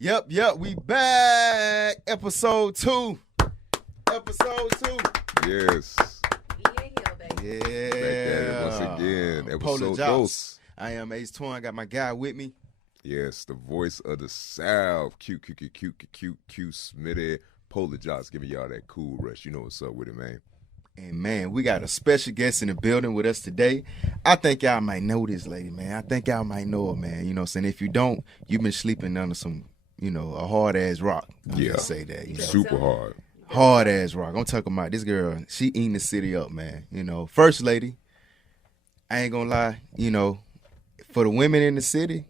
Yep, we back. Episode 2. Yes. Yeah. Back at it once again. Episode 2. I am Ace Twin. Got my guy with me. Yes, the voice of the South. Q Smitty. Polar Jots giving y'all that cool rush. You know what's up with it, man. And man, we got a special guest in the building with us today. I think y'all might know this lady, man. I think y'all might know her, man. You know what I'm saying? If you don't, you've been sleeping under some, a hard-ass rock. I'm gonna say that. Super hard. Hard-ass rock. I'm talking about this girl. She eating the city up, man. First lady, I ain't gonna lie, for the women in the city,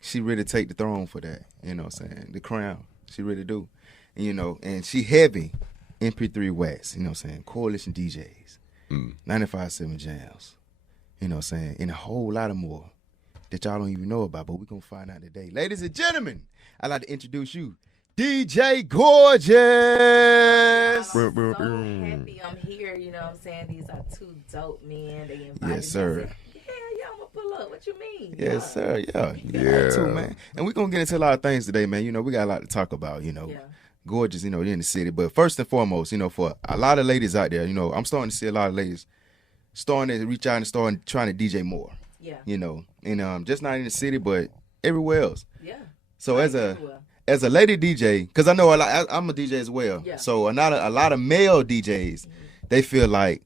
she really take the throne for that. You know what I'm saying? The crown. She really do. And she heavy. MP3 West, Coalition DJs, 95.7 Jams, and a whole lot of more that y'all don't even know about, but we're going to find out today. Ladies and gentlemen, I'd like to introduce you, DJ Gorgeous. I'm so happy I'm here, you know what I'm saying? These are two dope men. They invited Yes, sir. me. Yeah, I'm going to pull up. What you mean? Yes, sir. Yeah. Too, man. And we're going to get into a lot of things today, man. We got a lot to talk about, Gorgeous, in the city. But first and foremost, for a lot of ladies out there, I'm starting to see a lot of ladies starting to reach out and starting trying to DJ more. Yeah. And just not in the city, but everywhere else. Yeah. So as a lady DJ, because I know I'm a DJ as well. Yeah. So a lot of male DJs, they feel like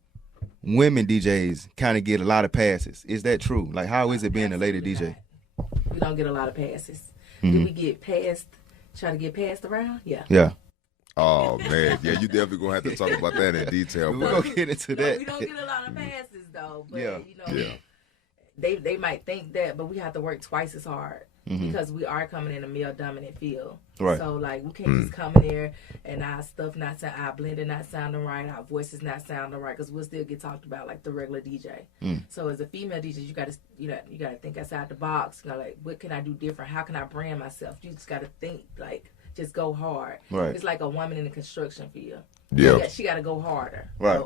women DJs kind of get a lot of passes. Is that true? Like, how is it being a lady DJ? We don't get a lot of passes. Mm-hmm. Do we get passed? Try to get passed around? Yeah. Yeah. Oh, man. Yeah, you definitely going to have to talk about that in detail. We're going to get into that. We don't get a lot of passes, though. But, Yeah. They might think that, but we have to work twice as hard because we are coming in a male-dominant field. Right. So, we can't just come in there and our stuff our blending not sounding right, our voices not sounding right, because we'll still get talked about like the regular DJ. So, as a female DJ, you got to think outside the box. What can I do different? How can I brand myself? You just got to think, just go hard. Right. It's like a woman in the construction field. Yeah. She got to go harder. Right.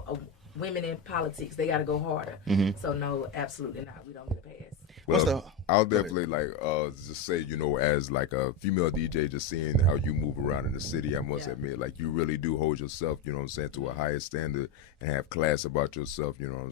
Women in politics, they got to go harder. So no, absolutely not. We don't get a pass. Well, I'll definitely just say, as like a female DJ, just seeing how you move around in the city, I must admit, you really do hold yourself, to a higher standard and have class about yourself, You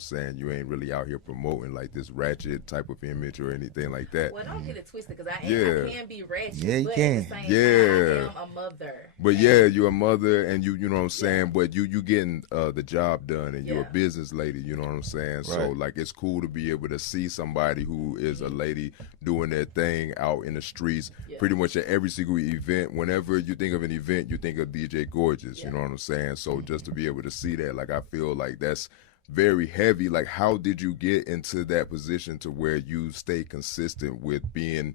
ain't really out here promoting like this ratchet type of image or anything like that. Well, don't get it twisted, because I can be ratchet. Yeah, you but can. At the same time, I am a mother. But you're a mother, and you know what I'm saying. But you getting the job done, and you're a business lady. You know what I'm saying. Right. So it's cool to be able to see somebody who is a lady doing their thing out in the streets, pretty much at every single event. Whenever you think of an event, you think of DJ Gorgeous. You know what I'm saying. So just to be able to see that, I feel like that's very heavy. How did you get into that position to where you stay consistent with being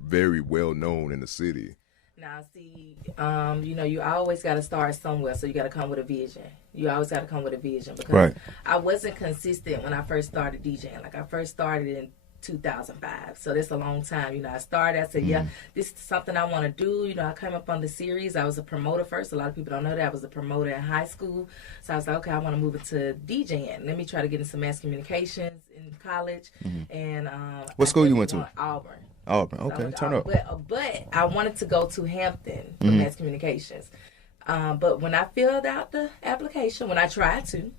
very well known in the city? Now, see, you always got to start somewhere, so you got to come with a vision. You always got to come with a vision, because I wasn't consistent when I first started DJing. I first started in 2005, so that's a long time. I said, this is something I want to do. I came up on the series. I was a promoter first. A lot of people don't know that I was a promoter in high school. So I was like, okay, I want to move into DJing. Let me try to get into mass communications in college. And what school you went to? Auburn. Okay, turn up. But I wanted to go to Hampton for mass communications. But when I filled out the application, when I tried to,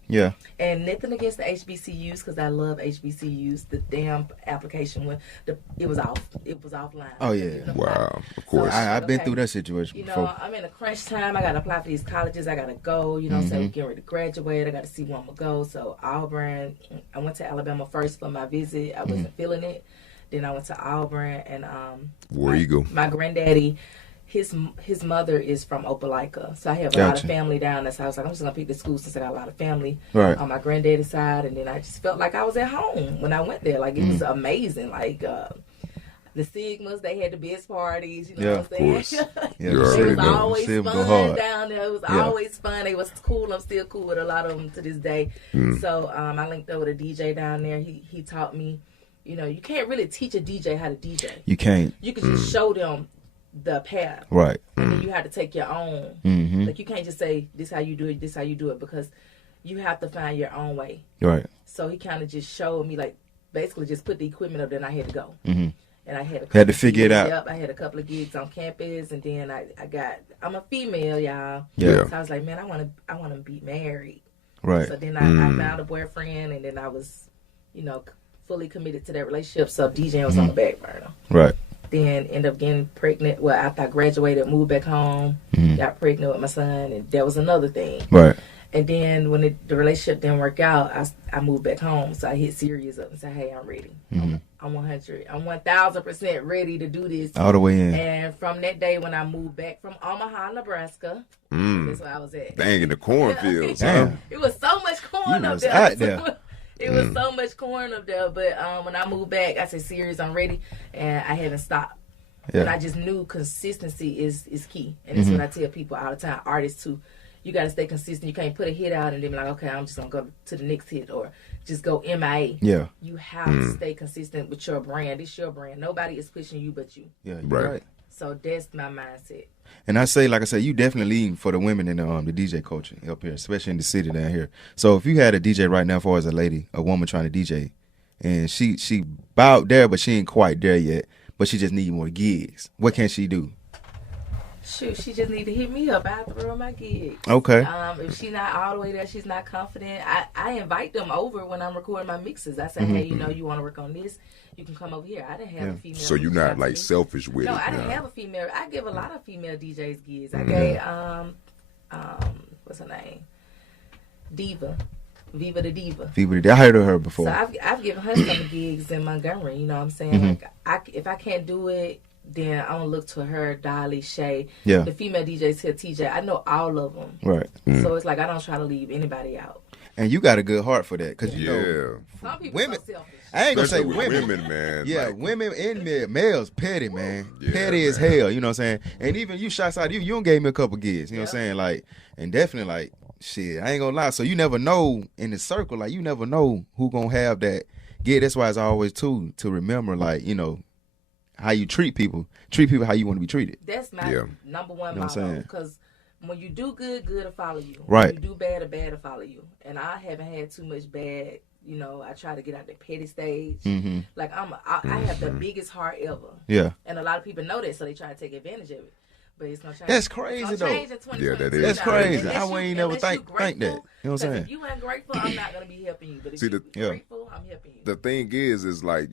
and nothing against the HBCUs, because I love HBCUs, the damn application it was offline. Oh yeah, wow, of course. So I've been through that situation before. I'm in a crunch time. I got to apply for these colleges. I got to go. So we're getting ready to graduate. I got to see where I'm gonna go. So Auburn. I went to Alabama first for my visit. I wasn't feeling it. Then I went to Auburn, and War Eagle. My granddaddy. His mother is from Opelika, so I have a lot of family down there. So I was like, I'm just gonna pick the school since I got a lot of family on my granddaddy's side, and then I just felt like I was at home when I went there. It was amazing. The Sigmas, they had the best parties. You know what I'm saying? It was always fun down there. It was always fun. It was cool. I'm still cool with a lot of them to this day. So I linked up with a DJ down there. He taught me. You can't really teach a DJ how to DJ. You can't. You can just show them the path, right? And then you have to take your own. You can't just say this how you do it, this how you do it, because you have to find your own way, right? So he kind of just showed me, basically just put the equipment up there, and I had to go. And I had to figure it out. Yep, I had a couple of gigs on campus, and then I'm a female, y'all. Yeah. So I was like, man, I want to be married. Right. So then I found a boyfriend, and then I was, fully committed to that relationship. So DJing was on the back burner. Right. Then ended up getting pregnant. Well, after I graduated, moved back home, got pregnant with my son, and that was another thing. Right. And then when the relationship didn't work out, I moved back home. So I hit Sirius up and said, hey, I'm ready. I'm 1,000% ready to do this. All the way in. And from that day when I moved back from Omaha, Nebraska, that's where I was at. Dang, in the cornfields. Damn. It was so much corn up there. Out there. It was so much corn up there. But when I moved back, I said, Sirius, I'm ready. And I haven't stopped. Yeah. And I just knew consistency is key. And that's what I tell people all the time, artists too. You got to stay consistent. You can't put a hit out and then be like, okay, I'm just going to go to the next hit or just go MIA. Yeah. You have to stay consistent with your brand. It's your brand. Nobody is pushing you but you. Yeah, right. So that's my mindset. And I say, like I said, you definitely leading for the women in the DJ culture up here, especially in the city down here. So if you had a DJ right now, as far as a lady, a woman trying to DJ, and she about there, but she ain't quite there yet, but she just need more gigs, what can she do? Shoot, she just need to hit me up. I throw my gigs. Okay. If she's not all the way there, she's not confident, I invite them over when I'm recording my mixes. I say, hey, you want to work on this? You can come over here. I didn't have a female. So you're not like selfish with it. No, I didn't have a female. I give a lot of female DJs gigs. I gave what's her name? Diva the Diva. Viva the Diva. I heard of her before. So I've given her some gigs in Montgomery. You know what I'm saying? Like if I can't do it, then I'm gonna look to her, Dolly, Shay, the female DJs here, TJ. I know all of them. Right. So it's like I don't try to leave anybody out. And you got a good heart for that, because you know, some people women. are selfish. I ain't gonna say women, man. Yeah, like, women and males petty, man. Yeah, petty as hell. You know what I'm saying? And even you, shots out, you don't gave me a couple gigs. You know what I'm saying? Like, and definitely like, shit, I ain't gonna lie. So you never know in the circle, like you never know who gonna have that gig. That's why it's always to remember, like, how you treat people how you want to be treated. That's my number one motto. Because when you do good, good will follow you. Right. When you do bad, bad will follow you. And I haven't had too much bad. I try to get out the petty stage. Like I have the biggest heart ever. Yeah. And a lot of people know that, so they try to take advantage of it. But it's gonna change. That's crazy though. Yeah, that is. That's crazy. I wouldn't never think that. You know what I'm saying? If you ain't grateful, I'm not gonna be helping you. But if you're grateful, I'm helping you. The thing is like,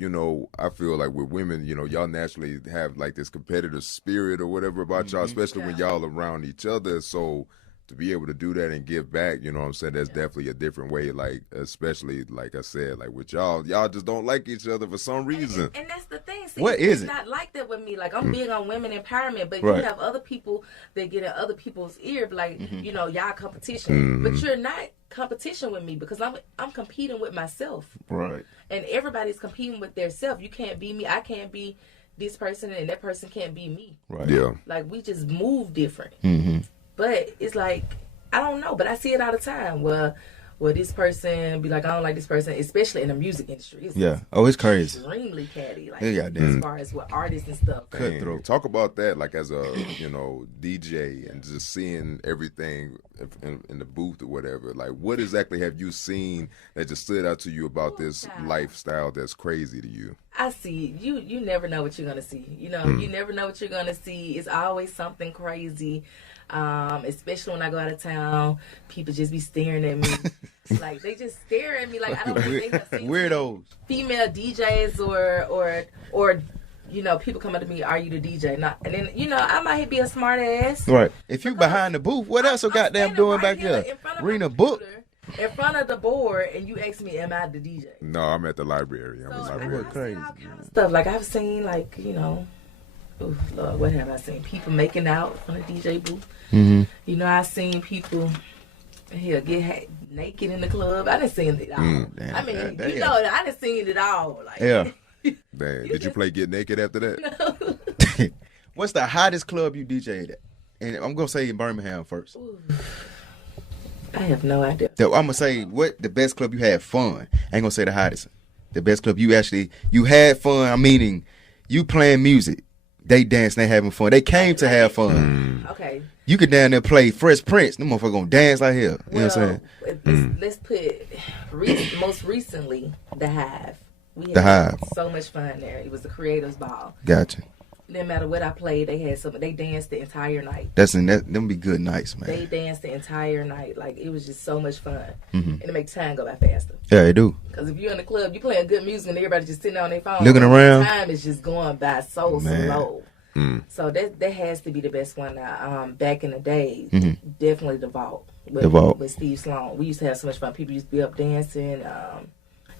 I feel like with women, y'all naturally have like this competitive spirit or whatever about y'all, especially when y'all around each other. So to be able to do that and give back, you know what I'm saying? That's definitely a different way. Like, especially like I said, like with y'all just don't like each other for some reason. And that's the thing. See, what is it's it? Not like that with me. Like I'm big on women empowerment, but you have other people that get in other people's ear, like y'all competition, but you're not competition with me because I'm competing with myself. Right. And everybody's competing with their self. You can't be me. I can't be this person, and that person can't be me. Right. Yeah. Like we just move different. But it's like, I don't know, but I see it all the time where this person be like, I don't like this person, especially in the music industry. It's crazy. Extremely catty, like as far as with artists and stuff. Cutthroat. Talk about that, like as a DJ and just seeing everything in the booth or whatever. Like, what exactly have you seen that just stood out to you about this lifestyle that's crazy to you? I see you never know what you're gonna see. You never know what you're gonna see. It's always something crazy. Especially when I go out of town, people just be staring at me. Like they just stare at me like I don't think they have seen weirdos. Female DJs or people come up to me, are you the DJ? And then I might be a smart ass. Right. If you behind the booth, what else are goddamn doing back there? Reading a book. In front of the board, and you ask me, am I the DJ? No, I'm at the library. I'm so a library. Crazy. All kind of stuff. Like I've seen ooh, Lord, what have I seen? People making out from the DJ booth. I've seen people get naked in the club. I done seen it all. I mean, I done seen it all. Like, yeah. Damn. Did you play Get Naked after that? No. What's the hottest club you DJ'd at? And I'm gonna say in Birmingham first. Ooh. I have no idea. I'm gonna say what the best club you had fun. I ain't gonna say the hottest. The best club you had fun. I'm meaning you playing music. They dancing, they having fun. They came to have fun. Okay. You could down there play Fresh Prince. Them motherfuckers gonna dance like hell. You know what I'm saying? Let's put most recently the Hive. We The had Hive. so much fun there. It was the Creators Ball. Gotcha. No matter what I played, they danced the entire night. Them be good nights, man. They danced the entire night. Like, it was just so much fun. Mm-hmm. And it makes time go by faster. Yeah, they do. Because if you're in the club, you playing good music and everybody just sitting on their phone. Looking around. Time is just going by so slow. So that has to be the best one now. Back in the day, definitely the Vault. With Steve Sloan. We used to have so much fun. People used to be up dancing.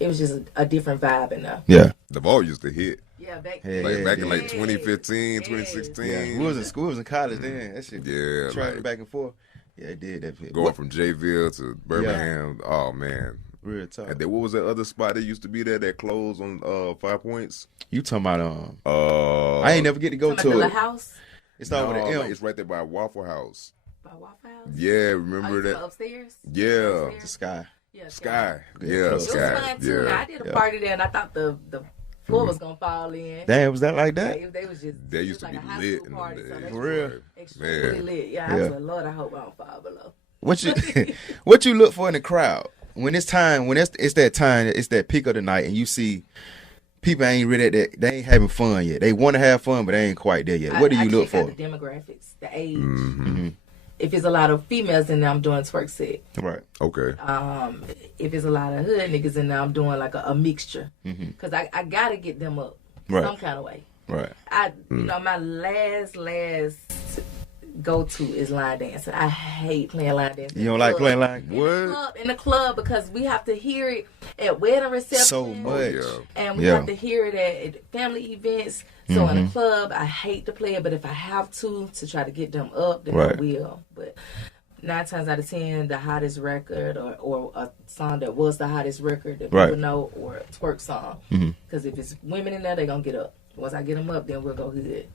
It was just a different vibe in there. Yeah. The Vault used to hit. Yeah, back in 2015, 2016. Yeah. We was in school, we was in college then. That shit. Yeah, traveling back and forth. Yeah, it did that. Going from Jayville to Birmingham. Yeah. Oh man. Real tough. And then what was that other spot that used to be there that closed on 5 Points? You talking about I ain't never get to go to the it. House? It's not with the M. It's right there by Waffle House. By Waffle House? Yeah, remember that? Upstairs? Yeah. The Sky. Yeah, Sky. It Yeah, was Sky. fun too. Yeah. I did a party there and I thought the floor was gonna fall in. Damn, was that like that? Like, they was just They used to like be a high lit school in party, them so days. they For was real? extremely lit. Yeah, I was like, Lord, I hope I don't fall below. What you look for in the crowd when it's time? When it's that time, it's that peak of the night, and you see people ain't really that. They ain't having fun yet. They want to have fun, but they ain't quite there yet. What do you look for? The demographics, the age. If it's a lot of females in there, I'm doing twerk set. Right. Okay. If it's a lot of hood niggas in there, I'm doing like a mixture. Because I gotta get them up some kind of way. Right. You know, my last go-to is line dancing. I hate playing line dancing. You don't like playing line? What? In the club because we have to hear it at wedding receptions. So much. And we have to hear it at family events. So in the club, I hate to play it, but if I have to try to get them up, then I will. But 9 times out of 10, the hottest record or a song that was the hottest record that people know, or a twerk song. Because if it's women in there, they're going to get up. Once I get them up, then we'll go hood.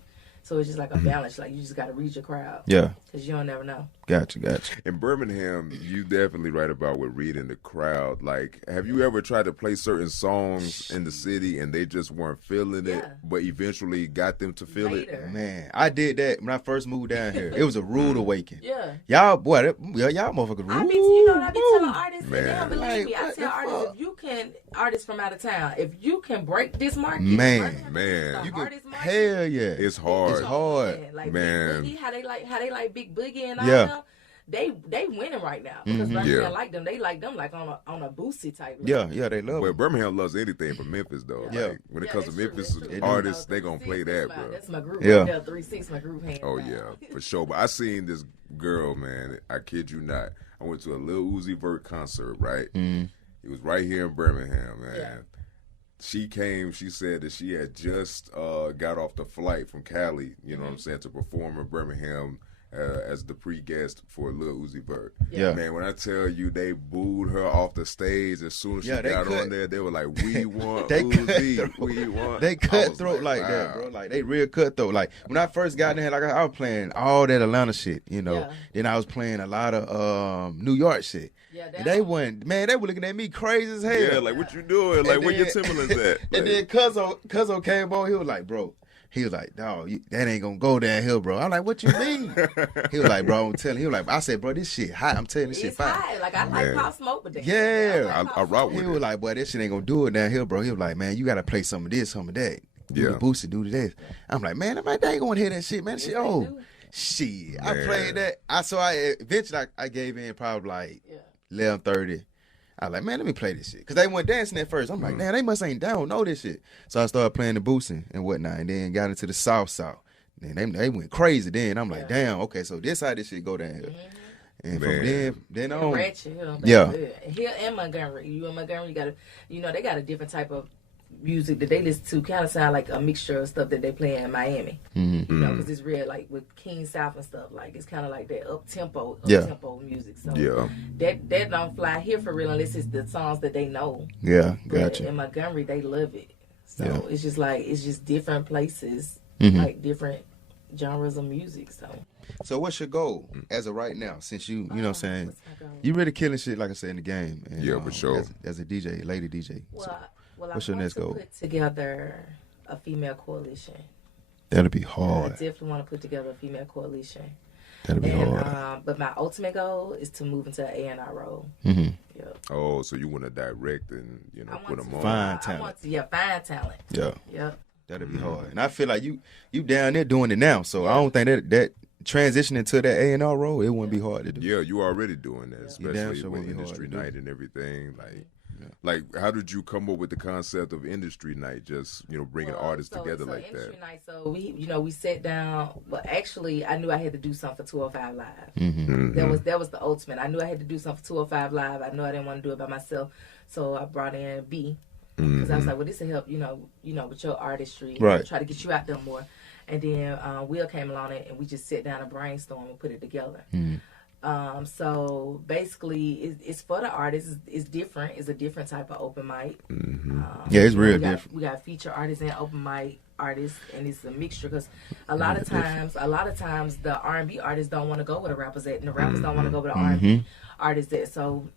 So it's just like a balance. Like, you just got to read your crowd. Yeah. Because you don't never know. Gotcha. In Birmingham, you definitely right about with reading the crowd. Like, have you ever tried to play certain songs in the city and they just weren't feeling it, but eventually got them to feel it? Man, I did that when I first moved down here. It was a rude awakening. Yeah. Y'all motherfuckers rude. You know what I be telling artists? Man. They don't believe me. I tell artists, artists from out of town, if you can break this market, man, you can. Hell yeah, it's hard. It's hard, like man. Big Boogie, how they like Big Boogie and all them. They winning right now because Birmingham like them. They like them like on a Boosie type. Yeah, they love. Well, Birmingham loves anything from Memphis though. Yeah. Like, when it comes to Memphis artists, they gonna play that, bro. That's my group. Yeah, 3-6, my group hand. Oh yeah, for sure. But I seen this girl, man. I kid you not. I went to a Lil Uzi Vert concert. Right. It was right here in Birmingham, man. Yeah. She came, she said that she had just got off the flight from Cali, you know what I'm saying, to perform in Birmingham as the pre-guest for Lil Uzi Vert. Yeah. Man, when I tell you they booed her off the stage as soon as she got on there, they were like, we want Uzi, we want. They cutthroat like that, bro. Like, they real cutthroat. Like, when I first got in there, like, I was playing all that Atlanta shit, you know. Yeah. Then I was playing a lot of New York shit. Yeah, and they were looking at me crazy as hell. Yeah, like, what you doing? Like, where your Timberlands at? And then Cuzzo came on, he was like, bro. He was like, dog, that ain't gonna go downhill, bro. I'm like, what you mean? He was like, bro, I'm telling you. He was like, I said, bro, this shit hot. I'm telling you, this shit fire. High. Like, I like Pop Smoke, but I rock with it. He was like, boy, this shit ain't gonna do it downhill, bro. He was like, man, you gotta play some of this, some of that. Do the boost and do this. I'm like, man, they ain't gonna hear that shit, man. Shit, shit. I played that. Eventually I gave in probably like 11:30. I was like, man, let me play this shit. Because they went dancing at first. I'm like, man, they must ain't don't know this shit. So I started playing the boosting and whatnot, and then got into the South. Then they went crazy then. I'm like, damn, okay, so this how this shit go down here. And from then on. Here in Montgomery, you gotta, they got a different type of music that they listen to, kind of sound like a mixture of stuff that they play in Miami. Because it's real, like with King South and stuff, like it's kind of like that up tempo music. So that don't fly here for real unless it's the songs that they know. Yeah, gotcha. But in Montgomery, they love it. So it's just different places, like different genres of music. So what's your goal as of right now? Since you know what I'm saying, you really killing shit, like I said, in the game. And, for sure. As a DJ, lady DJ. Well, what's your next goal? Put together a female coalition. That'll be hard. I definitely want to put together a female coalition. That'll be hard. But my ultimate goal is to move into an A&R role. Yep. Oh, so you want to direct and put them on? Find talent. Find talent. Yeah. Yep. That'd be hard. And I feel like you down there doing it now, so I don't think that transitioning to that A&R role, it wouldn't be hard to do. Yeah, you already doing that, especially sure with industry night and everything. Like, how did you come up with the concept of industry night? Just bringing artists together like that. Industry night. So we sat down. But actually, I knew I had to do something for 205 Live. Mm-hmm. That was the ultimate. I knew I had to do something for 205 Live. I knew I didn't want to do it by myself, so I brought in B. Because I was like, well, this will help, with your artistry, right? Try to get you out there more. And then Will came along and we just sit down and brainstorm and put it together. So basically, it's for the artists. It's different. It's a different type of open mic. Yeah, it's real different. We got feature artists and open mic artists, and it's a mixture. Because a lot of times, the R&B artists don't want to go where the rappers at, and the rappers don't want to go where the R&B artists at. So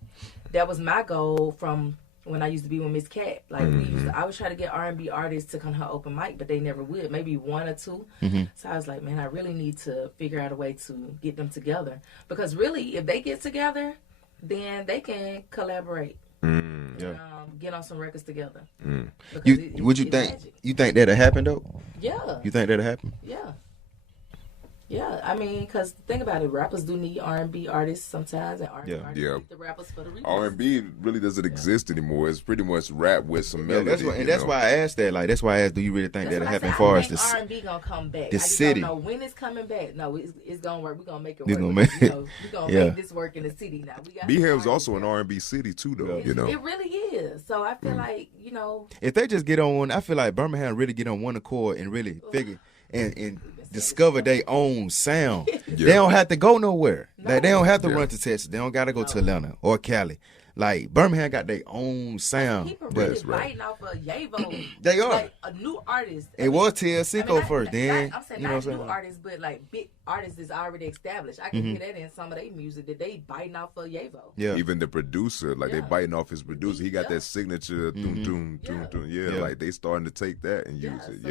that was my goal from when I used to be with Miss Cat. Like I was trying to get R&B artists to come to her open mic, but they never would. Maybe one or two. So I was like, man, I really need to figure out a way to get them together. Because really, if they get together, then they can collaborate. Get on some records together. You think that'll happen though? Yeah. You think that'll happen? Yeah, I mean, because think about it, rappers do need R&B artists sometimes, and R&B artists need the rappers for the remix. R&B really doesn't exist anymore. It's pretty much rap with some melody. That's why I asked that. Like, that's why I asked, do you really think that'll happen as far as the R&B gonna come back? The city. I just don't know when it's coming back. No, it's gonna work. We're gonna make it We're work. gonna make this work in the city now. Birmingham's also an R&B city too, though. It really is. So I feel like if they just get on, I feel like Birmingham really get on one accord and really figure and discover their own sound. They don't have to go nowhere. Like, they don't have to run to Texas. They don't got to go to Atlanta or Cali. Like, Birmingham got their own sound. People really biting off of Yavo. They are. Like a new artist. It was TLC first. Then I'm saying not new artists, but like big artists is already established. I can hear that in some of their music that they biting off of Yavo. Yeah. Even the producer, like they biting off his producer. He got that signature. Like they starting to take that and use it.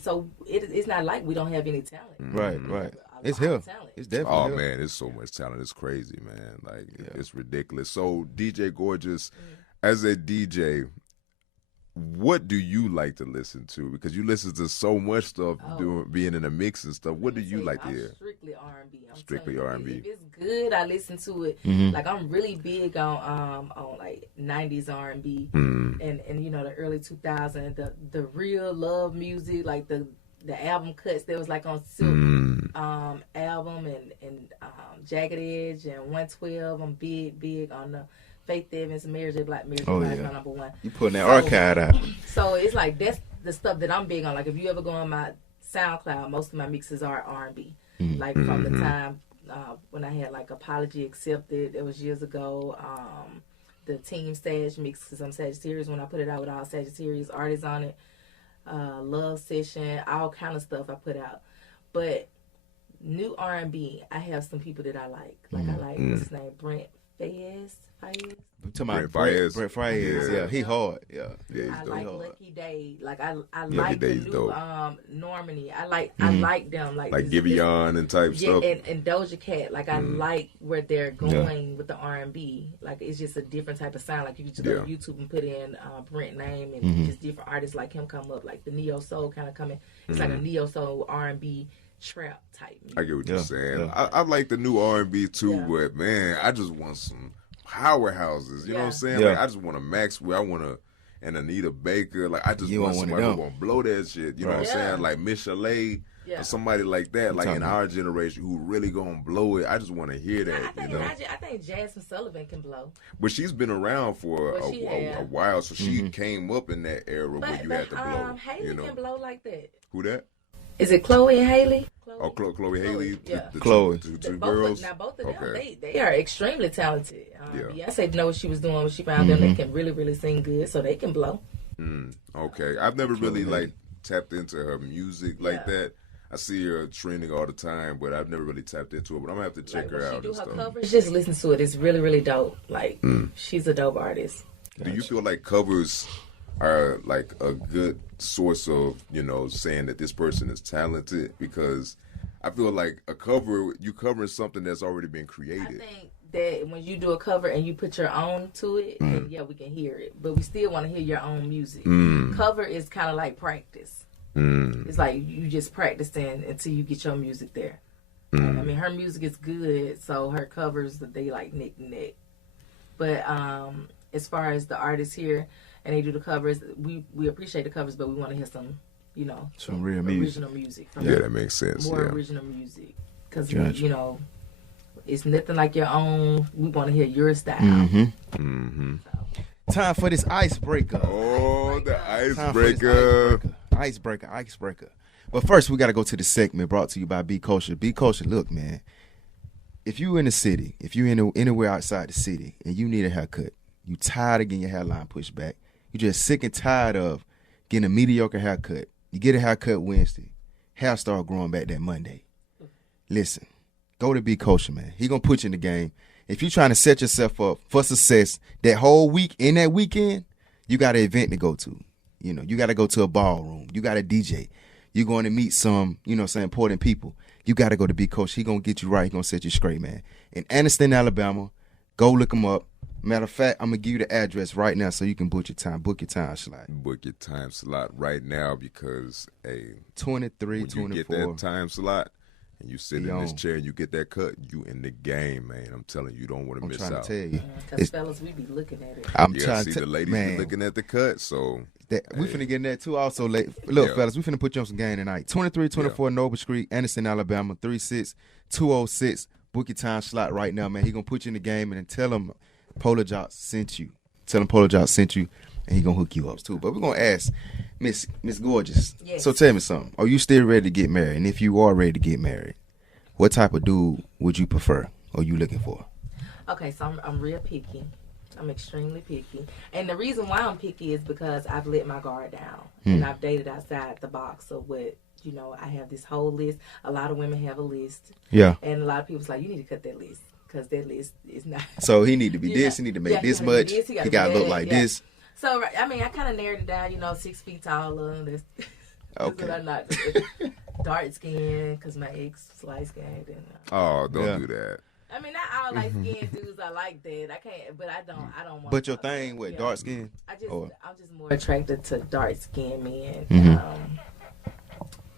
So it's like it's not like we don't have any talent. Right. It's here. It's definitely here. Man, it's so much talent. It's crazy, man. Like it's ridiculous. So DJ Gorgeous, as a DJ, what do you like to listen to? Because you listen to so much stuff, being in the mix and stuff. What do you like to hear? Strictly R&B. Strictly R&B. If it's good, I listen to it. Like I'm really big on like 90s R&B and the early 2000s, the real love music, like the album cuts that was like on Silk album and Jagged Edge and 112. I'm big on the Faith Evans, Mary J. Blige. Mary J. Blige my number one. You putting that archive out. So it's like that's the stuff that I'm big on. Like if you ever go on my SoundCloud, most of my mixes are R&B. Like from the time when I had like Apology Accepted, it was years ago. The Team Sag mix, because I'm Sagittarius, when I put it out with all Sagittarius artists on it. Love Session, all kind of stuff I put out. But new R&B, I have some people that I like. Like I like what's his name, Brent Fayez. Brent Fayez, yeah, he hard, yeah. I like Lucky Day. Like I like the new Normani. I like them. Like Giveon and type stuff. And Doja Cat. Like I like where they're going with the R&B. Like it's just a different type of sound. Like you just go to YouTube and put in Brent name and just different artists like him come up. Like the neo soul kind of coming. It's like a neo soul R&B trap type music. I get what you're saying. I like the new R&B too, but man, I just want some powerhouses. You know what I'm saying? Like I just want a Maxwell. I want an Anita Baker. Like I just want somebody who gonna blow that shit. You know what I'm saying? Like Miss Chalet or somebody like that. Like in our generation who really gonna blow it. I just want to hear that. I think Jasmine Sullivan can blow. But she's been around for a while, so she came up in that era where you had to blow. Haley can blow like that. Who that? Is it Chloe and Haley? Chloe Haley. Chloe. The two girls. Now both of them, they are extremely talented. Beyonce didn't know what she was doing when she found them. They can really, really sing good, so they can blow. Okay, I've never really like tapped into her music like that. I see her trending all the time, but I've never really tapped into it. But I'm gonna have to check her out. She do her covers. Just listen to it. It's really, really dope. Like she's a dope artist. Do you feel like covers are like a good source of, saying that this person is talented? Because I feel like a cover, you covering something that's already been created. I think that when you do a cover and you put your own to it, then yeah, we can hear it. But we still want to hear your own music. Cover is kind of like practice. It's like you just practicing until you get your music there. I mean, her music is good, so her covers, they like nick and neck. But as far as the artists here, and they do the covers, we appreciate the covers, but we want to hear some, you know, some real original music. Yeah, that makes sense. More original music. Because, you know, it's nothing like your own. We want to hear your style. Time for this icebreaker. Oh, the icebreaker. Icebreaker. But first, we got to go to the segment brought to you by Be Kosher. Be Kosher, look, man. If you in the city, if you anywhere outside the city, and you need a haircut, you tired of getting your hairline pushed back, you just sick and tired of getting a mediocre haircut. You get a haircut Wednesday, hair start growing back that Monday. Listen, go to Be Kosher, man. He gonna put you in the game. If you're trying to set yourself up for success that whole week, in that weekend, you got an event to go to. You know, you got to go to a ballroom. You got a DJ. You're going to meet some, you know, some important people. You got to go to Be Kosher. He going to get you right. He going to set you straight, man. In Anniston, Alabama, go look him up. Matter of fact, I'm going to give you the address right now so you can book your time. Book your time slot. Book your time slot right now because, hey, 23, when 24. you get that time slot and you sit in this chair and you get that cut, you in the game, man. I'm telling you, you don't want to miss out. I'm trying to tell you. Because, fellas, we be looking at it. I'm trying to see the ladies be looking at the cut, so... We finna get in that too. Also, look, fellas, we finna put you on some game tonight. 2324 Noble Street, Anderson, Alabama, 36206. Book your time slot right now, man. He gonna put you in the game and then tell him Polar Jots sent you. Tell him Polar Jots sent you, and he gonna hook you up too. But we're gonna ask Miss Gorgeous. Yes. So tell me something. Are you still ready to get married? And if you are ready to get married, what type of dude would you prefer? Or you looking for? Okay, so I'm real picky. I'm extremely picky. And the reason why I'm picky is because I've let my guard down. And I've dated outside the box of what, you know, I have this whole list. A lot of women have a list. Yeah. And a lot of people's like, you need to cut that list because that list is not. So he need to be this. He need to make this much. He got to look like this. So, I mean, I kind of narrowed it down, you know, 6 feet taller. That's okay. What I'm not. Dark skin because my ex was light skinned. Oh, don't do that. I mean, not all light skinned dudes are like that. I can't, but I don't want. But your thing with dark skin? I'm just more attracted to dark skinned men.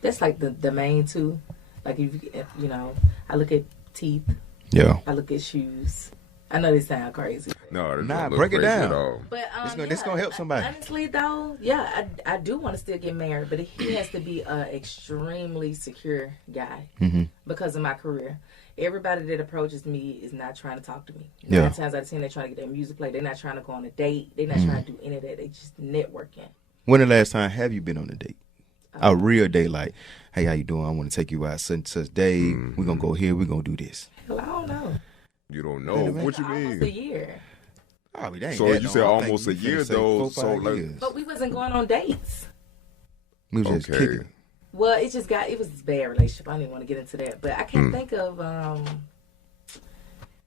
That's like the main two. Like if you know, I look at teeth. Yeah. I look at shoes. I know they sound crazy. No, break it down. But it's gonna help somebody. Honestly, though, yeah, I do want to still get married, but he has to be an extremely secure guy because of my career. Everybody that approaches me is not trying to talk to me. 9 times out of 10, they're trying to get their music played. They're not trying to go on a date. They're not trying to do any of that. They just networking. When the last time have you been on a date? A real date, like, hey, how you doing? I want to take you out such day. We're gonna go here. We're gonna do this. Well, I don't know. You don't know? What you mean? Almost a year. Oh, so you said almost a year though. So like, but we wasn't going on dates. We was just kicking. Well, it was a bad relationship. I don't even want to get into that. But I can't think of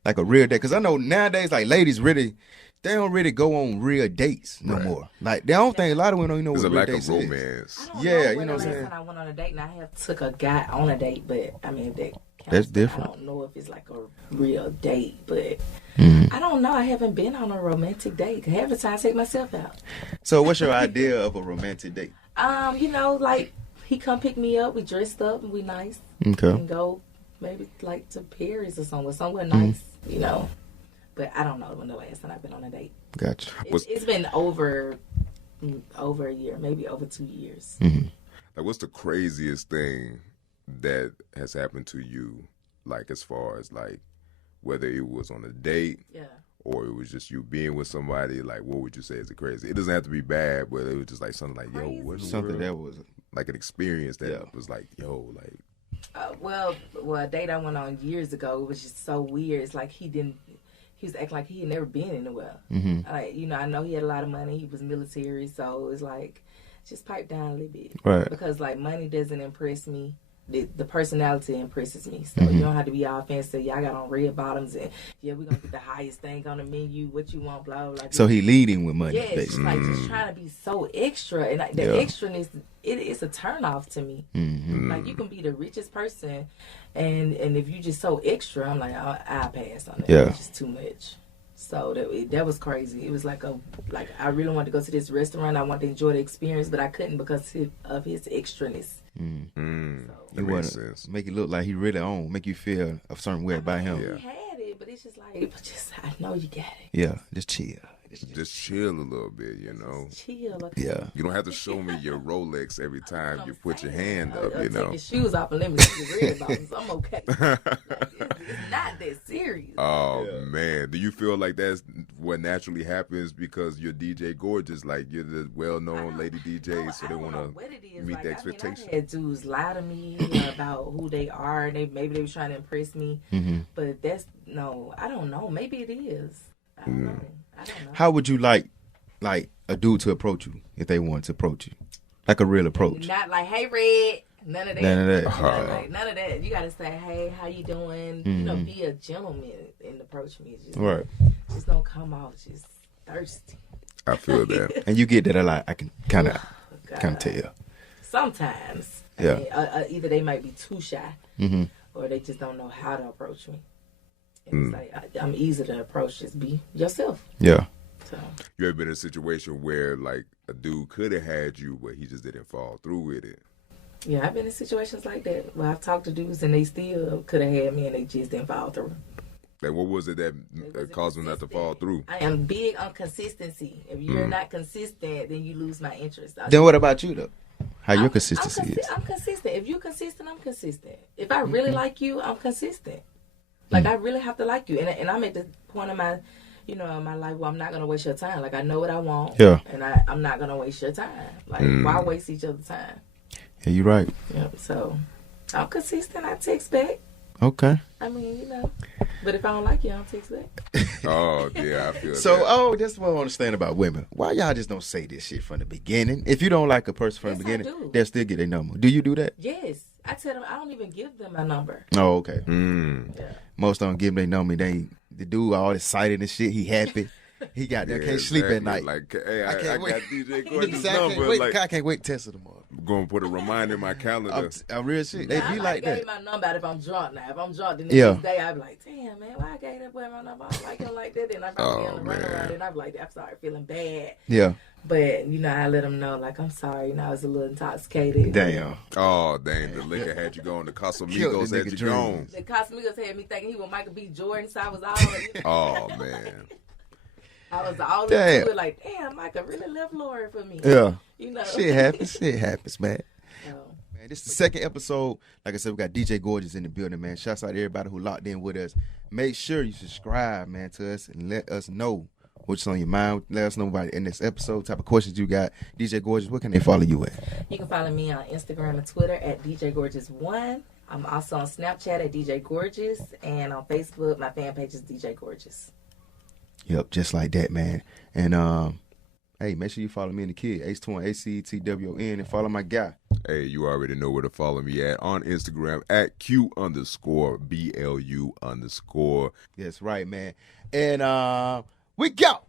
like a real date. Because I know nowadays, like ladies really, they don't really go on real dates no more. Like they don't think a lot of women don't even know what real dates is. There's a lack of romance. Yeah, you know what I'm saying? I went on a date and I have took a guy on a date, but I mean that's different. I don't know if it's like a real date, but I don't know. I haven't been on a romantic date. Half the time I take myself out. So what's your idea of a romantic date? You know, like he come pick me up, we dressed up and we nice. Okay. And go maybe like to Paris or somewhere nice, you know. But I don't know when the last time I've been on a date. Gotcha. It's been over a year, maybe over 2 years. Like, what's the craziest thing that has happened to you? Like, as far as like whether it was on a date, or it was just you being with somebody. Like, what would you say is the crazy? It doesn't have to be bad, but it was just like something like, yo, what something that was like an experience that was like, yo, like. Well, a date I went on years ago was just so weird. It's like he was acting like he had never been anywhere. Like, you know, I know he had a lot of money. He was military, so it was like, just pipe down a little bit. Right. Because, like, money doesn't impress me. the personality impresses me. So you don't have to be all fancy. Y'all got on red bottoms and we're gonna get the highest thing on the menu. What you want, blah blah. So he leading with money. Yeah, it's like just trying to be so extra, and like, the extraness, it's a turn off to me. Like you can be the richest person, and if you just so extra, I'm like I'll pass on that. It's just too much. So that was crazy. It was like I really wanted to go to this restaurant. I wanted to enjoy the experience, but I couldn't because of his extraness. That makes sense. Make it look like he really on. Make you feel a certain way about him. He had it, but it's just like, I know you got it. Yeah, just chill. Just chill a little bit, you know. Just chill. Yeah. You don't have to show me your Rolex every time you put your hand up, you know. Take your shoes off and let me see the red bottoms. I'm okay. It's not that serious. Oh, man. Do you feel like that's what naturally happens because you're DJ Gorgeous? Like, you're the well-known lady DJ, so they want to meet the expectation? I had dudes lie to me about who they are. And maybe they were trying to impress me. But I don't know. Maybe it is. I don't know. How would you like a dude to approach you if they want to approach you? Like a real approach. Not like, hey, Red. None of that. None of that. You got to say, hey, how you doing? You know, be a gentleman and approach me. Just don't come off just thirsty. I feel that. And you get that a lot. I can kind of tell. Sometimes. Yeah. I mean, either they might be too shy or they just don't know how to approach me. It's like, I'm easy to approach. Just be yourself. Yeah. So. You ever been in a situation where, like, a dude could have had you, but he just didn't fall through with it? Yeah, I've been in situations like that where I've talked to dudes and they still could have had me and they just didn't fall through. Like, what was it that caused them not to fall through? I am big on consistency. If you're not consistent, then you lose my interest. Then what about you, though? How your consistency is? I'm consistent. If you're consistent, I'm consistent. If I really like you, I'm consistent. Like, I really have to like you. And I'm at the point of my, my life where I'm not going to waste your time. Like, I know what I want. Yeah. And I'm not going to waste your time. Like, why waste each other's time? Yeah, you're right. Yep. So, I'm consistent. I text back. Okay. I mean, But if I don't like you, I don't text back. Oh, yeah, I feel that. That's what I understand about women. Why y'all just don't say this shit from the beginning? If you don't like a person from the beginning, they'll still get their number. Do you do that? Yes. I tell them I don't even give them my number. Oh, okay. Yeah. Most don't give them their number. The dude all excited and shit. He happy. He got there. Can't sleep at night. Like, hey, I got DJ Gorgeous number. I can't wait to test it tomorrow. I'm going to put a reminder in my calendar. I'm real shit. They be like that. I gave my number out if I'm drunk now. If I'm drunk the next day, I be like, damn, man, why I gave that boy my number? I don't like him like that. Then I probably be on the run around and I be like, I'm sorry, feeling bad. Yeah. But, I let them know, like, I'm sorry, I was a little intoxicated. Damn. Oh, dang, the liquor had you going. The Casamigos had you going. The Casamigos had me thinking he was Michael B. Jordan, so I was Oh, all, man. I was all into it, like, damn, Michael really left Lori for me. Yeah. Shit happens, man. Man, this is the second episode. Like I said, we got DJ Gorgeous in the building, man. Shouts out to everybody who locked in with us. Make sure you subscribe, man, to us and let us know what's on your mind. Let us know about in this episode, type of questions you got. DJ Gorgeous, where can they follow you at? You can follow me on Instagram and Twitter at DJ Gorgeous1. I'm also on Snapchat at DJ Gorgeous. And on Facebook, my fan page is DJ Gorgeous. Yep, just like that, man. And hey, make sure you follow me and the kid, H2ACTWN, and follow my guy. Hey, you already know where to follow me at on Instagram at Q_BLU_. That's right, man. And we go.